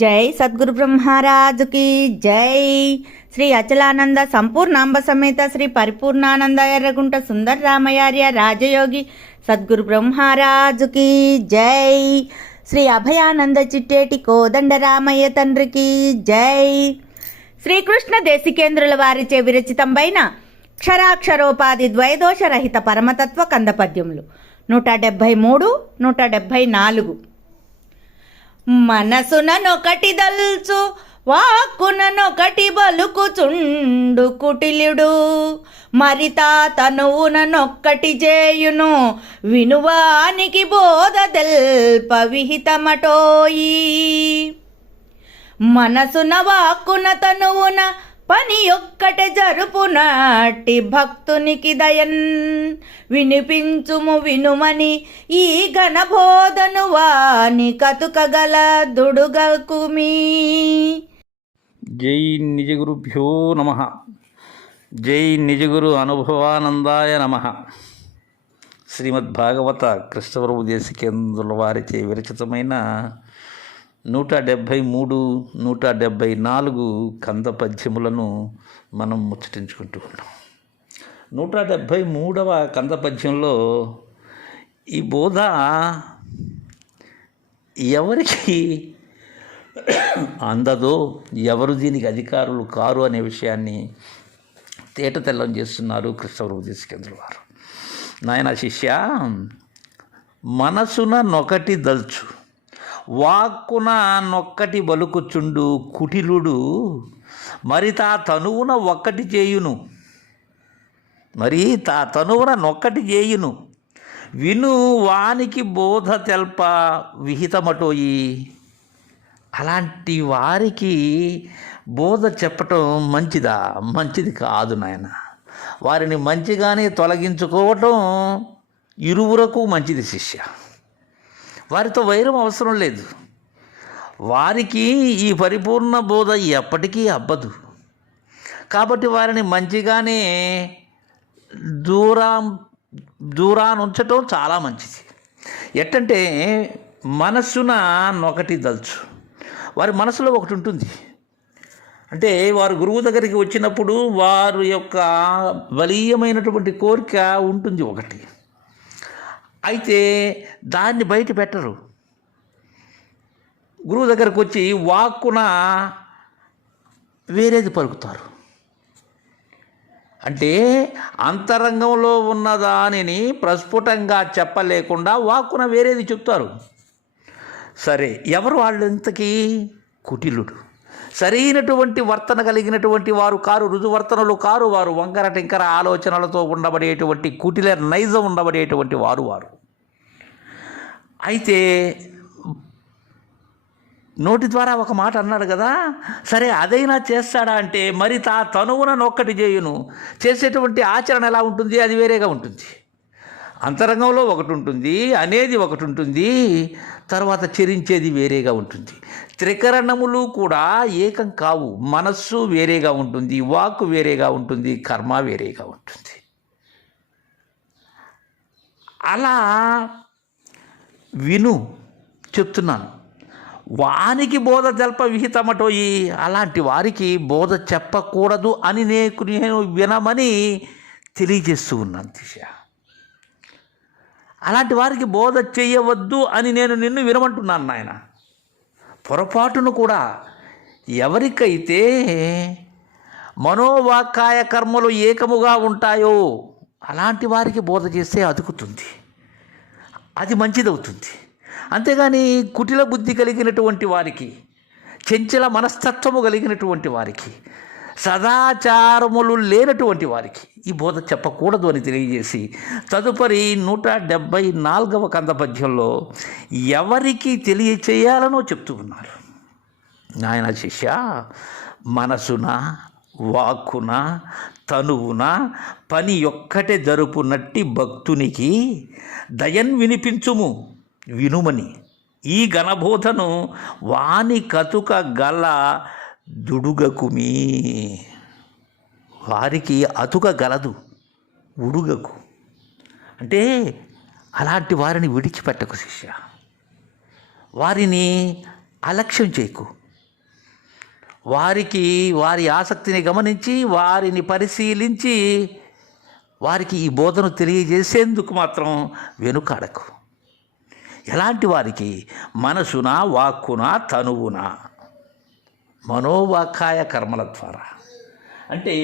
జై సద్గురు బ్రహ్మరాజుకి జై. శ్రీ అచలానంద సంపూర్ణాంబ సమేత శ్రీ పరిపూర్ణానంద ఎర్రగుంట సుందర రామయార్య రాజయోగి సద్గురు బ్రహ్మరాజుకి జై. శ్రీ అభయానంద చిట్టేటి కోదండ రామయ్య తండ్రికి జై. శ్రీకృష్ణ దేశికేంద్రుల వారిచే విరచితంపైన క్షరాక్షరోపాధి ద్వైదోషరహిత పరమతత్వ కందపద్యములు. నూట డెబ్భై మూడు నూట డెబ్భై నాలుగు. మనసుననొకటి దల్చు వాక్కుననొకటి బలుకుచుండు కుటిలుడు. మరితా తనువుననొక్కటి చేయును వినువానికి బోధ తెల్ప విహితమటోయి. మనసున వాక్కున తనువున పని ఒక్కటే జరుపునట్టి భక్తునికి దయన్. వినిపించుము వినుమని ఈ ఘనబోధను వాని కతుకగల దుడుగకుమి జై నిజగురుభ్యో నమ. జై నిజగురు అనుభవానందాయ నమ. శ్రీమద్భాగవత కృష్ణవరపు దేశికేంద్రుల వారిచే విరచితమైన నూట డెబ్భై మూడు నూట డెబ్భై నాలుగు కంద పద్యములను మనం ముచ్చటించుకుంటూ ఉన్నాం. నూట డెబ్భై మూడవ కంద పద్యంలో ఈ బోధ ఎవరికి అందదో ఎవరు దీనికి అధికారులు కారు అనే విషయాన్ని తేట తెల్లం చేస్తున్నారు కృష్ణవరపు తీసుకెంద్రుల వారు. నాయన శిష్య మనసున నొకటి దల్చు. వాక్కున నొక్కటి బలుకుచుండు కుటిలుడు మరి తా తనువున ఒక్కటి చేయును. మరి తా తనువున నొక్కటి చేయును. విను వానికి బోధ తెల్ప విహితమటోయి. అలాంటి వారికి బోధ చెప్పటం మంచిదా? మంచిది కాదు నాయన. వారిని మంచిగానే తొలగించుకోవటం ఇరువురకు మంచిది శిష్య. వారితో వైరం అవసరం లేదు. వారికి ఈ పరిపూర్ణ బోధ ఎప్పటికీ అబ్బదు. కాబట్టి వారిని మంచిగానే దూరం దూరాన్ని ఉంచటం చాలా మంచిది. ఎట్టంటే మనస్సున నొకటి దల్చు. వారి మనసులో ఒకటి ఉంటుంది. అంటే వారు గురువు దగ్గరికి వచ్చినప్పుడు వారి యొక్క బలీయమైనటువంటి కోరిక ఉంటుంది ఒకటి. అయితే దాన్ని బయట పెట్టరు. గురువు దగ్గరకు వచ్చి వాక్కున వేరేది పలుకుతారు. అంటే అంతరంగంలో ఉన్న దానిని ప్రస్ఫుటంగా చెప్పలేకుండా వాక్కున వేరేది చెప్తారు. సరే ఎవరు వాళ్ళు ఇంతకీ కుటిలుడు? సరైనటువంటి వర్తన కలిగినటువంటి వారు కారు రుజువర్తనలు కారు వారు వంకర టింకర ఆలోచనలతో ఉండబడేటువంటి కుటిల నైజం ఉండబడేటువంటి వారు వారు. అయితే నోటి ద్వారా ఒక మాట అన్నాడు కదా సరే అదైనా చేస్తాడా అంటే మరి తా తనువున నొక్కటి చేయును. చేసేటువంటి ఆచరణ ఎలా ఉంటుంది? అది వేరేగా ఉంటుంది. అంతరంగంలో ఒకటి ఉంటుంది అనేది ఒకటి ఉంటుంది తర్వాత చరించేది వేరేగా ఉంటుంది. త్రికరణములు కూడా ఏకం కావు. మనస్సు వేరేగా ఉంటుంది వాక్కు వేరేగా ఉంటుంది కర్మ వేరేగా ఉంటుంది. అలా విను చెప్తున్నాను. వానికి బోధ తెల్ప విహితమటోయి అలాంటి వారికి బోధ చెప్పకూడదు అని నేను నేను వినమని తెలియజేస్తూ ఉన్నాను దిశ. అలాంటి వారికి బోధ చేయవద్దు అని నేను నిన్ను వినమంటున్నాను నాయన. పొరపాటును కూడా ఎవరికైతే మనోవాకాయ కర్మలు ఏకముగా ఉంటాయో అలాంటి వారికి బోధ చేస్తే అతుకుతుంది అది మంచిదవుతుంది. అంతేగాని కుటిల బుద్ధి కలిగినటువంటి వారికి చెంచల మనస్తత్వము కలిగినటువంటి వారికి సదాచారములు లేనటువంటి వారికి ఈ బోధ చెప్పకూడదు అని తెలియజేసి తదుపరి నూట డెబ్భై నాలుగవ కంద పద్యంలో ఎవరికి తెలియచేయాలనో చెప్తూ ఉన్నారు. నాయన శిష్య మనసున వాక్కున తనువున పని ఒక్కటే జరుపునట్టి భక్తునికి దయన్ వినిపించుము వినుమని. ఈ గణబోధను వాని కతుక గల దుడుగకుమీ వారికి అతుక గలదు. ఉడుగకు. అంటే అలాంటి వారిని విడిచిపెట్టకు శిష్య. వారిని అలక్ష్యం చేయకు. వారికి వారి ఆసక్తిని గమనించి వారిని పరిశీలించి వారికి ఈ బోధను తెలియజేసేందుకు మాత్రం వెనుకాడకు. ఎలాంటి వారికి? మనసున వాక్కున తనువున? మనోవాకాయ కర్మల ద్వారా. అంటే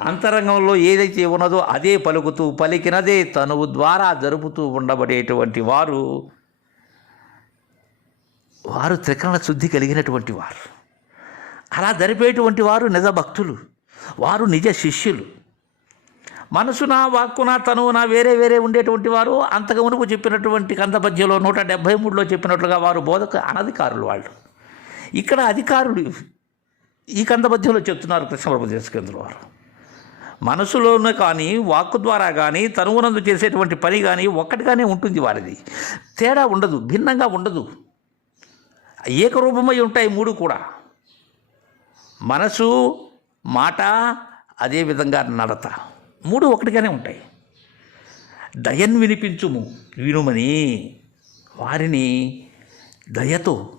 అంతరంగంలో ఏదైతే ఉన్నదో అదే పలుకుతూ పలికినదే తనువు ద్వారా జరుపుతూ ఉండబడేటువంటి వారు వారు త్రికరణ శుద్ధి కలిగినటువంటి వారు. అలా జరిపేటువంటి వారు నిజ భక్తులు వారు నిజ శిష్యులు. మనసున వాక్కున తనువున వేరే వేరే ఉండేటువంటి వారు అంతకు మునుపు చెప్పినటువంటి కందపద్యంలో నూట డెబ్భై మూడులో చెప్పినట్లుగా వారు బోధక అనధికారులు వాళ్ళు. ఇక్కడ అధికారులు ఈ కందపద్యంలో చెప్తున్నారు కృష్ణప్రభు కేంద్రం వారు. మనసులోనే కానీ వాక్కు ద్వారా కానీ తనువునందు చేసేటువంటి పని కానీ ఒక్కటిగానే ఉంటుంది వారిది. తేడా ఉండదు భిన్నంగా ఉండదు. ఏకరూపమై ఉంటాయి మూడు కూడా. మనసు మాట అదేవిధంగా నడత. మూడు ఒకటిగానే ఉంటాయి. దయన్ వినిపించుము వినుమని వారిని దయతో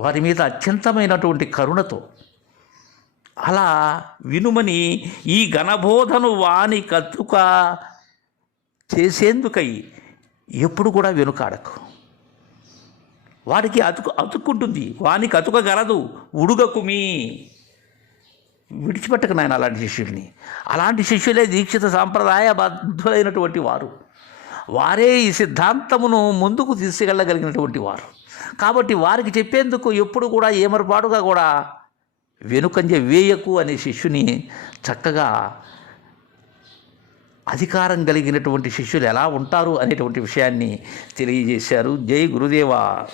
వారి మీద అత్యంతమైనటువంటి కరుణతో. అలా వినుమని ఈ ఘనబోధను వాని కతుక చేసేందుకై ఎప్పుడు కూడా వెనుకాడకు. వాడికి అతుకు అతుక్కుంటుంది. వానికి అతుకగలదు ఉడుగకుమి విడిచిపెట్టక నాయన అలాంటి శిష్యుల్ని. అలాంటి శిష్యులే దీక్షిత సాంప్రదాయ బద్ధులైనటువంటి వారు. వారే ఈ సిద్ధాంతమును ముందుకు తీసుకెళ్ళగలిగినటువంటి వారు. కాబట్టి వారికి చెప్పేందుకు ఎప్పుడు కూడా ఏమరపాటుగా కూడా వెనుకంజ వేయకు అనే శిష్యుని చక్కగా అధికారం కలిగినటువంటి శిష్యులు ఎలా ఉంటారు అనేటువంటి విషయాన్ని తెలియజేశారు. జై గురుదేవా.